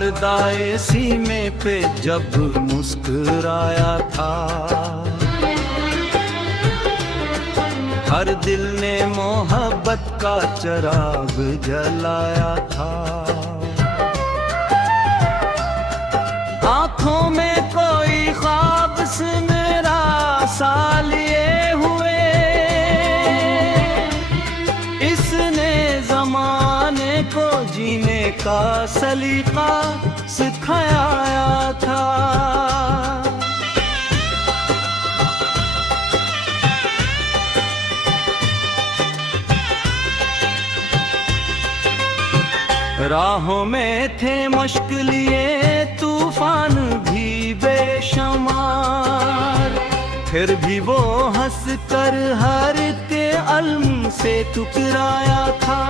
पर्दाए सीने पे जब मुस्कुराया था, हर दिल ने मोहब्बत का चिराग जलाया था। आंखों में कोई ख्वाब मेरा सा लिए हुए, इसने जमाने को जीने का सलीका सिखाया था। राहों में थे मश्क लिए तूफान भी बेशुमार, फिर भी वो हंस कर हर के अलम से टुकराया था।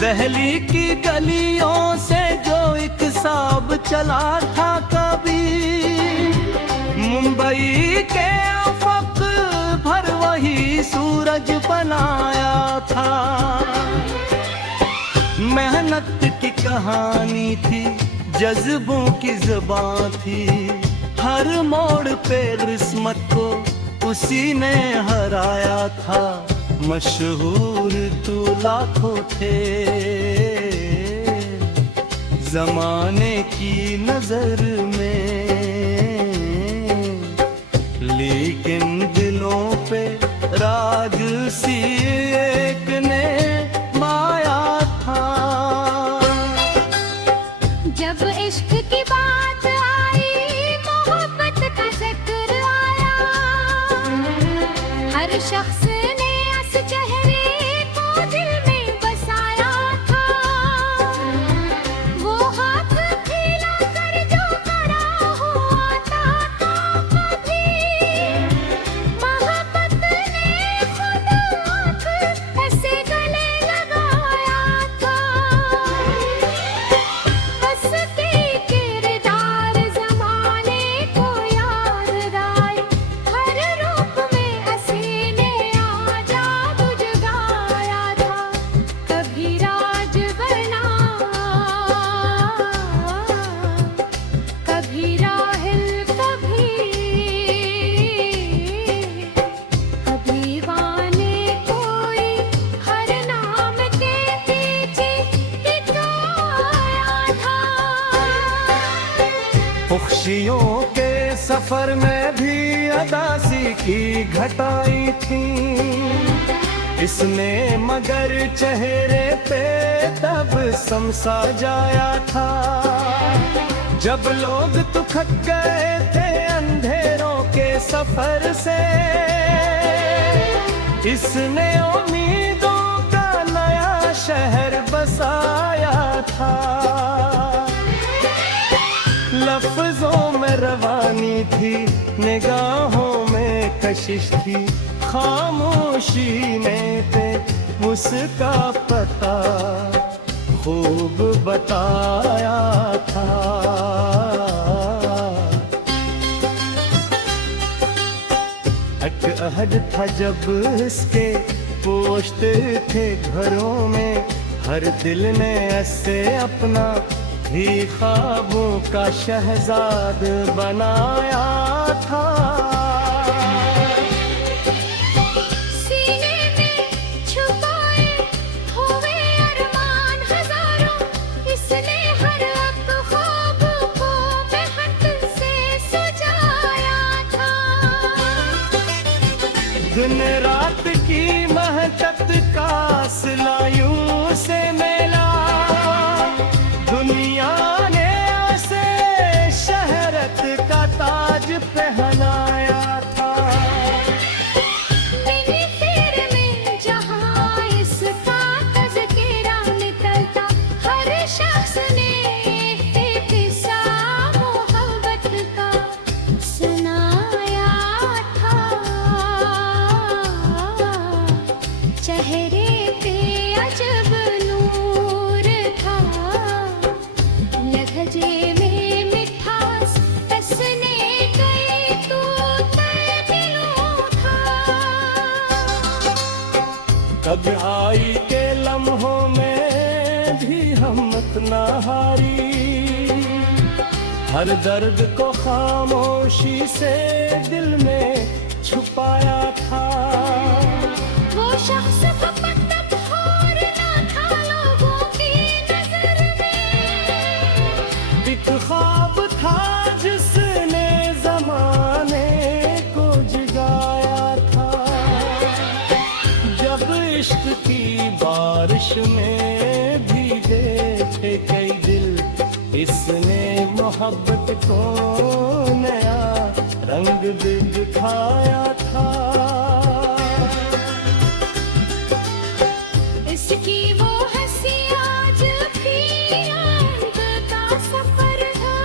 दिल्ली की गलियों से जो एक साब चला था कभी, मुंबई के अफक भर वही सूरज बनाया था। मेहनत की कहानी थी, जज्बों की ज़बान थी, हर मोड़ पे किस्मत को उसी ने हराया था। मशहूर तू लाखों थे ज़माने की नज़र में, लेकिन दिलों पे राज सी एक ने माया था। जब इश्क की बात आई, मोहब्बत का जिक्र आया, हर शख्स ने उस चेहरे को दिल में बसाया था। वो हाथ फैला कर जो खड़ा हुआ था कभी, मोहब्बत ने खुद आँख ऐसे गले लगाया था। उसके किरदार ज़माने को याद आए, हर रूप में हसीने आ जादू जगाया था। कभी राज बना, कभी राहिल, कभी वाने कोई, हर नाम के पीछे एक आया था। खुशियों के सफर में भी अदासी की घटाई थी इसने, मगर चेहरे पे तब समसा जाया था। जब लोग तो थक गए थे अंधेरों के सफर से, इसने उम्मीदों का नया शहर बसाया था। लफ्जों में रवानी थी, निगाहों में कशिश थी, खामोशी ने पे उसका पता खूब बताया था। एक अहद था जब इसके पोस्ट थे घरों में, हर दिल ने ऐसे अपना भी ख्वाबों का शहजाद बनाया था। सीने में छुपाए हुए अरमान हजारों, इसने हर वक्त ख्वाब को मेहनत से सजाया था। दिन रात की मेहनत का सिला यूं से मिला, दुनिया ने उसे शहरत का ताज पहनाया था। मेरे पैर में जहाँ इसका तज़किरा निकलता, हर शख्स ने एक किस्सा मोहब्बत का सुनाया था। चेहरे पे अजब नूर था, लहजे में मिठास, हंसने गए तो दिलों था। तन्हाई के लम्हों में भी हम न हारी, हर दर्द को खामोशी से दिल में छुपाया था। वो शख्स फकत और न था लोगों की नजर में, एक ख्वाब था जिसने जमाने को जगाया था। जब इश्क की बारिश में भीगे थे कई दिल, इसने मोहब्बत को नया रंग दिखाया था। इसकी वो हंसी आज भी याद का सफर था,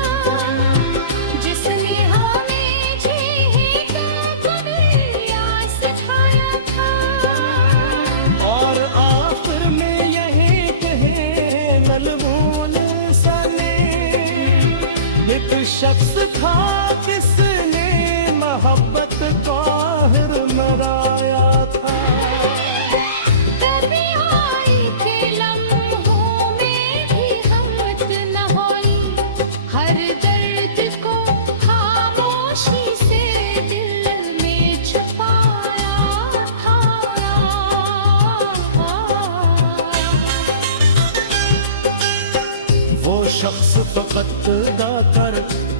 जिसने हमें जीने का दुनिया सिखाया था। और आखिर में यही कहे मलमून सा ने, एक शख्स था किसने मोहब्बत को हिर मराया था। कभी आई के लम्हों में भी हमत न होई, हर दर्द को खामोशी से दिल में छुपाया था। वो शख्स फकत गाकर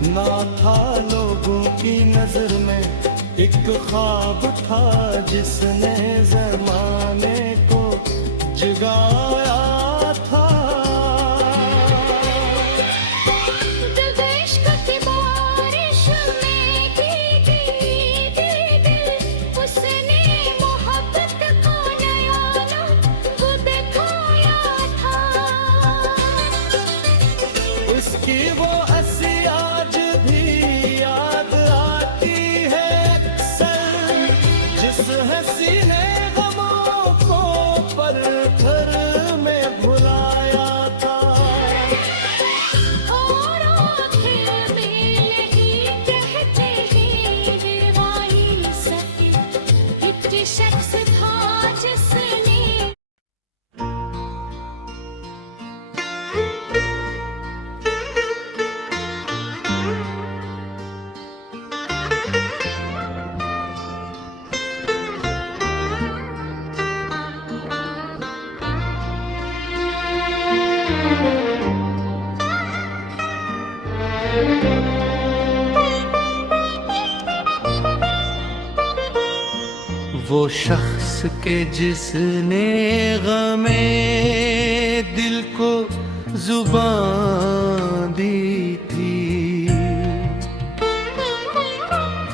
ना था लोगों की नजर में, एक ख्वाब था जिसने जमाने को जगाया था। जब इश्क की बारिश में भीगी दिल, उसने मोहब्बत का नया रंग दिखाया था। उसकी वो हंसी आज भी याद आती है अक्सर, जिस हंसी ने गमों को पल भर में भुलाया था। और आखिर में यही कहते हैं दीवानी सकी, एक शख्स था जिसने वो शख्स के जिसने गमे दिल को जुबान दी थी,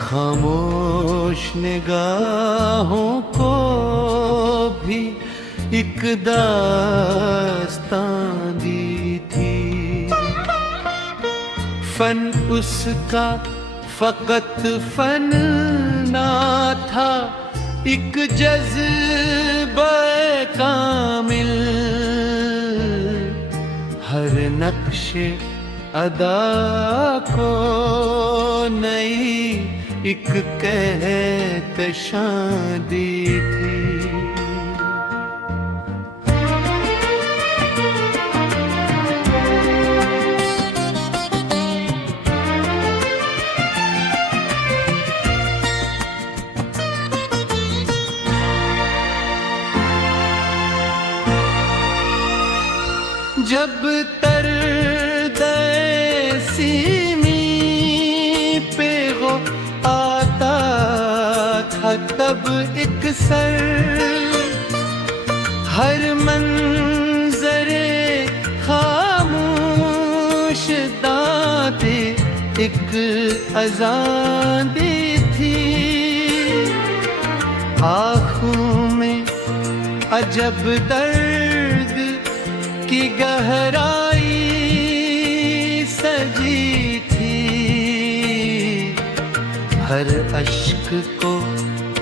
खामोश निगाहों को भी एक दास्तां दी थी। फन उसका फकत फन ना था, एक जज्बा कामिल, हर नक्शे अदा को नई एक कहकशां दी थी। जब सीमी पे हो आता था, तब एक सर हर मंजरे खामोश दाते एक अज़ान दी थी। आँखों में अजब दर्द की गहराई सजी थी, हर अश्क को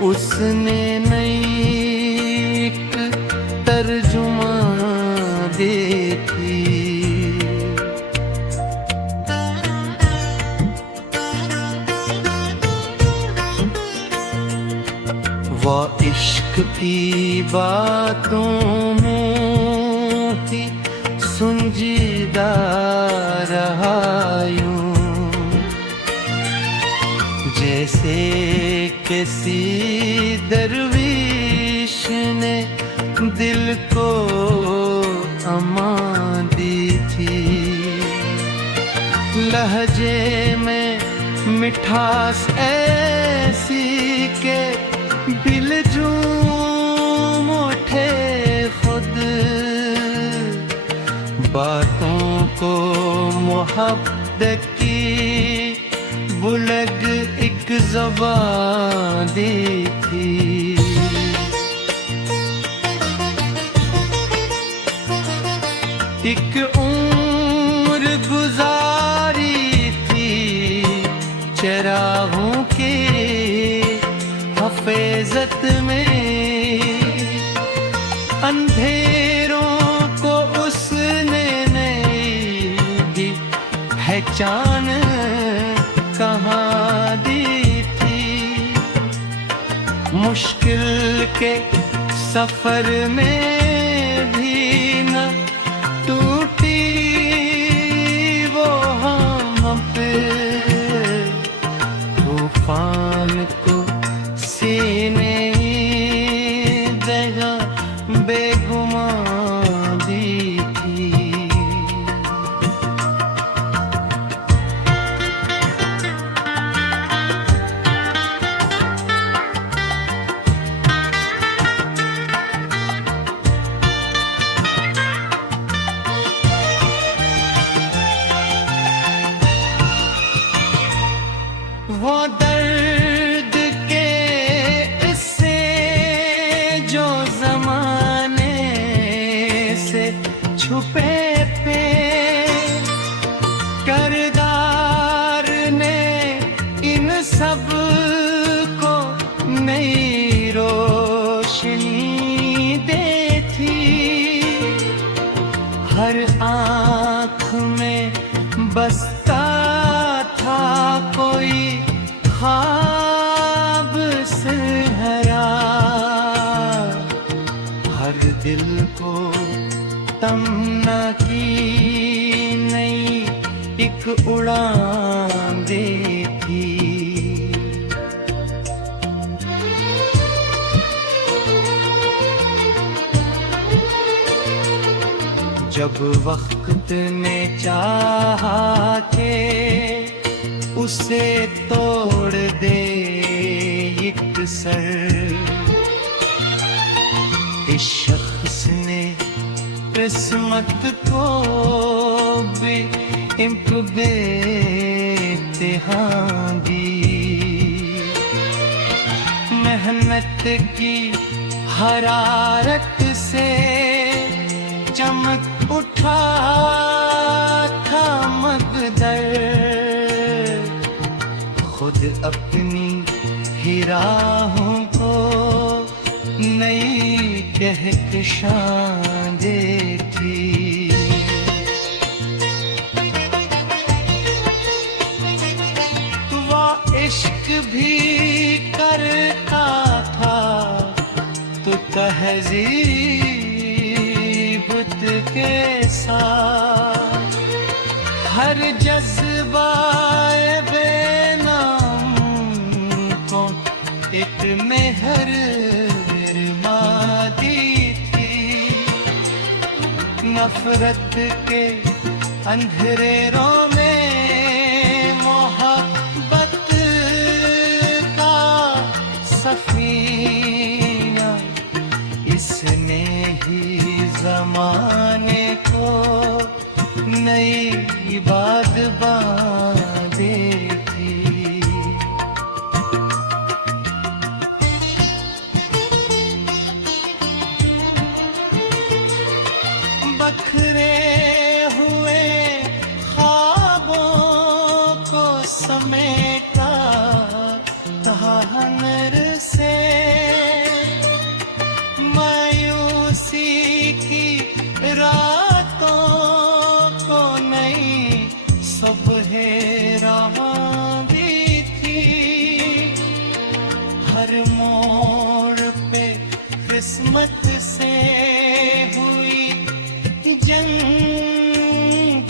उसने नई एक तर्जुमा दी थी। वह इश्क की बातों में ही सुलझी जुदा रहा यूं, जैसे किसी दरवीश ने दिल को अमान दी थी। लहजे में मिठास ऐसी के दिलजूम उठे खुद, बातों को मोहब्बत की बुलग एक ज़बान दी थी। एक उम्र गुजारी थी चरागों के हफेजत में, अंधेरों को उसने नहीं दी पहचान कहाँ दी थी। मुश्किल के सफर में भी न टूटी वो हम पे, तूफान को सीने जगह बेगुमान दी थी। वो दर्द के इससे जो ज़माने से छुपे थे, करदार ने इन सब को नई रोशनी दे थी। हर आँख में बसता था कोई ख्वाब सुनहरा, हर दिल को तमन्ना की नई एक उड़ान दी थी। जब वक्त ने चाहा के उसे तोड़ दे एक सर, इस शख्स ने किस्मत को भी इम्तिहान दी। मेहनत की हरारत से चमक उठा था मगदर, खुद अपनी ही राहों को नई कहकशां देखी। वो इश्क भी करता था तो तहजीब के साथ, हर जज्बा बेनाम को एक मेहर मादी थी। नफरत के अंधेरों में मोहब्बत का सफीना इसने ही ज़माने को नई बात बांधे थी। बखरे हुए ख्वाबों को समेटा तहन्नर से, मायूसी की रातों को नई सुबह दी थी। हर मोड़ पे किस्मत से हुई जंग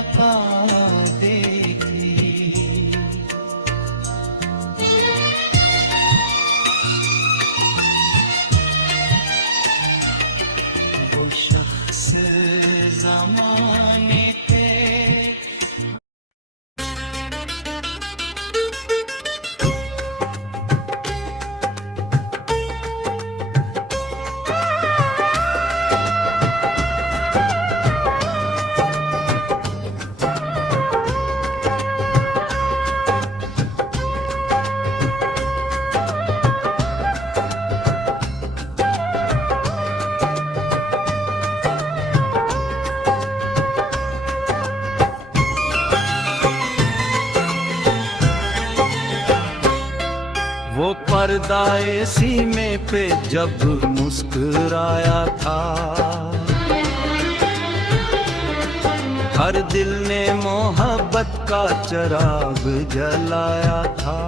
मुलाकात देखी। वो शख्स ज़माने के वो पर्दाए सीने पे जब मुस्कुराया था, हर दिल ने मोहब्बत का चिराग जलाया था।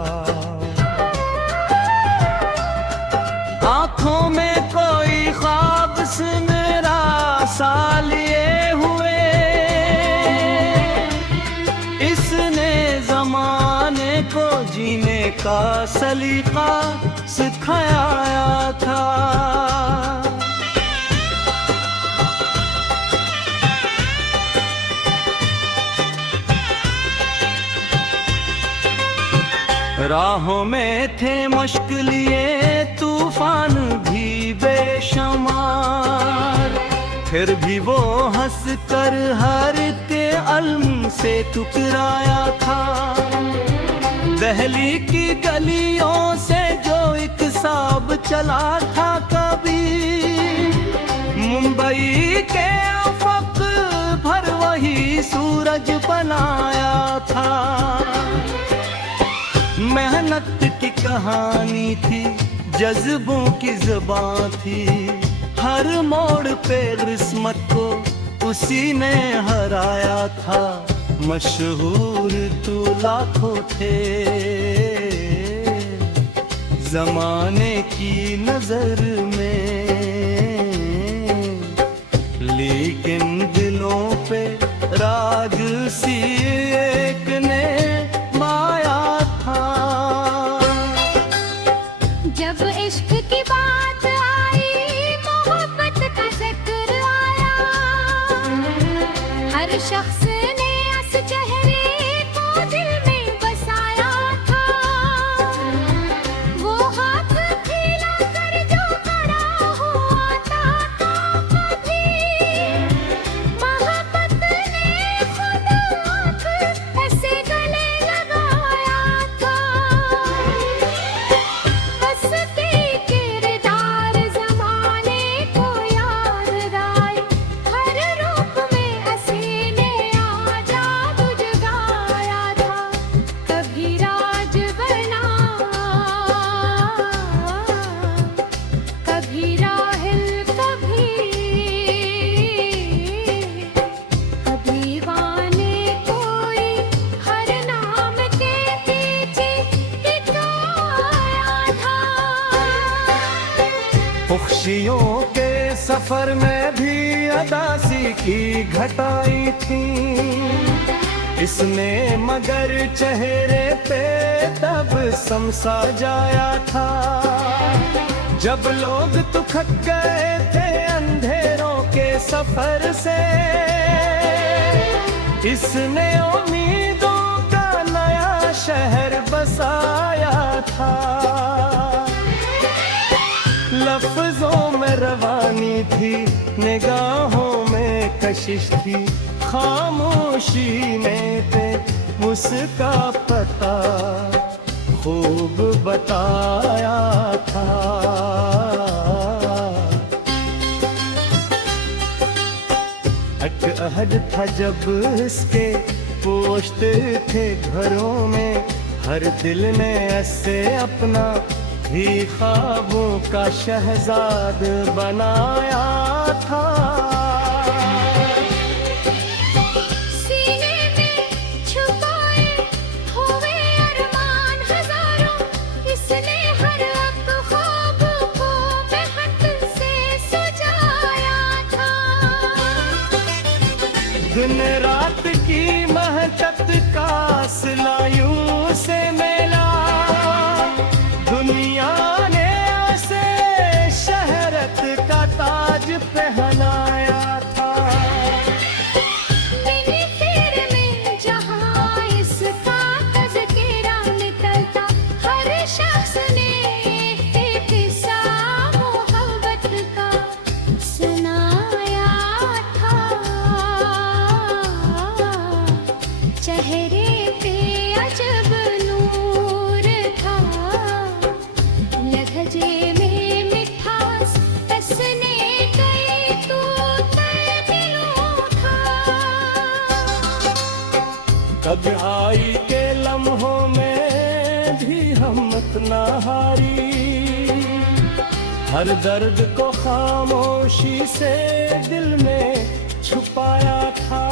आंखों में कोई ख्वाब सुनहरा सा लिए हुए, इसने जमाने को जीने का सलीका सिखाया था। राहों में थे मश्क लिए तूफान भी बेशुमार, फिर भी वो हंस कर हर के अलम से टुकराया था। दिल्ली की गलियों से जो एक साब चला था कभी, मुंबई के अफक भर वही सूरज बनाया था। मेहनत की कहानी थी, जज्बों की ज़ुबान थी, हर मोड़ पे किस्मत को उसी ने हराया था। मशहूर तू लाखों थे ज़माने की नजर में, लेकिन दिलों पे राज सी एक ने माया था। जब इश्क की बात आई, मोहब्बत का जिक्र आया, हर शख्स ने इस चेहरे को दिल में बसाया था। वो हाथ फैला कर जो खड़ा हुआ था कभी, मोहब्बत ने खुद आँख ऐसे गले लगाया था। बस के किरदार ज़माने को याद आए, हर रूप में हसीने आ जादू जगाया था। कभी राज बना, कभी राहिल, कभी गाने कोई, हर नाम के पीछे एक आया था। खुशियों के सफर में भी अदासी की घटाई थी इसने, मगर चेहरे पे तब समसा जाया था। जब लोग तो थक गए थे अंधेरों के सफर से, इसने उम्मीदों का नया शहर बसाया था। लफ्जों में रवानी थी, निगाहों में कशिश थी, खामोशी ने पे उसका पता खूब बताया था। अहद था जब इसके पोछते थे घरों में, हर दिल ने ऐसे अपना ही ख्वाबों का शहजाद बनाया था। सीने में छुपाए हुए अरमान हजारों, इसने हर वक्त ख्वाब को मेहनत से सजाया था। दिन रात रात की महकत का सिलायूं से मेला दुनिया ने उसे शहरत का ताज पहनाया था। मेरी फिर में जहाँ इसका तज़किरा निकलता, हर शख्स ने एक किस्सा मोहब्बत का सुनाया था। चेहरे पे अजब नूर था, लहजे में मिठास, हंसने गए तो दिलों था। कभी आई के लम्हों में भी हिम्मत न हारी, हर दर्द को खामोशी से दिल में छुपाया था।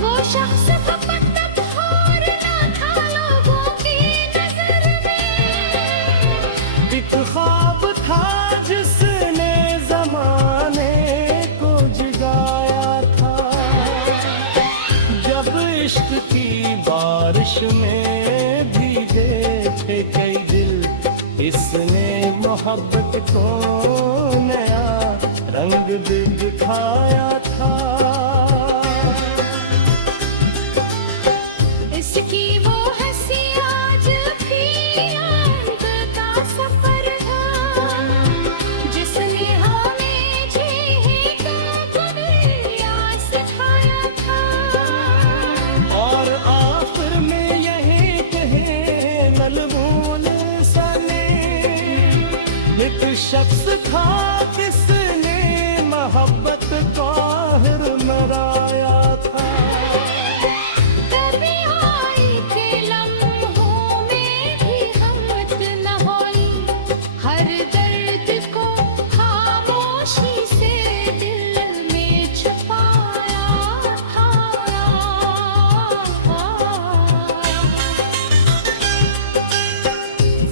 वो शख्स फकत और न था लोगों की नजर में, एक ख्वाब था जिसने जमाने को जगाया था। जब इश्क की बारिश में भीगे थे कई दिल, इसने मोहब्बत को नया रंग दिखाया था। इसकी वो हंसी आज भी याद का सफर था, जिसने हमें जी को दुनिया सिखाया था। और आखिर में यही कहे मलबूल सने, एक शख्स था किसने मोहब्बत को हिर मराया था। कभी आई के लम्हों में भी हिम्मत न होई, हर दर्द को खामोशी से दिल में छुपाया था।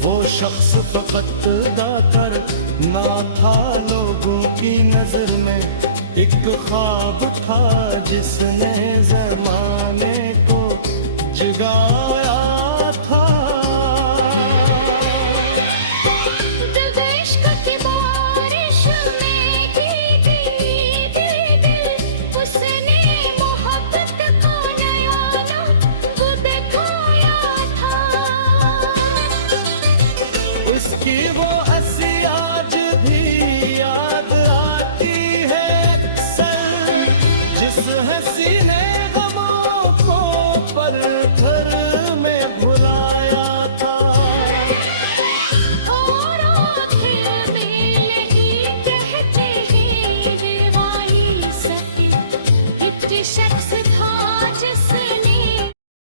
वो शख्स फकत दाकर ना था लोगों की नजर में, एक ख्वाब था जिसने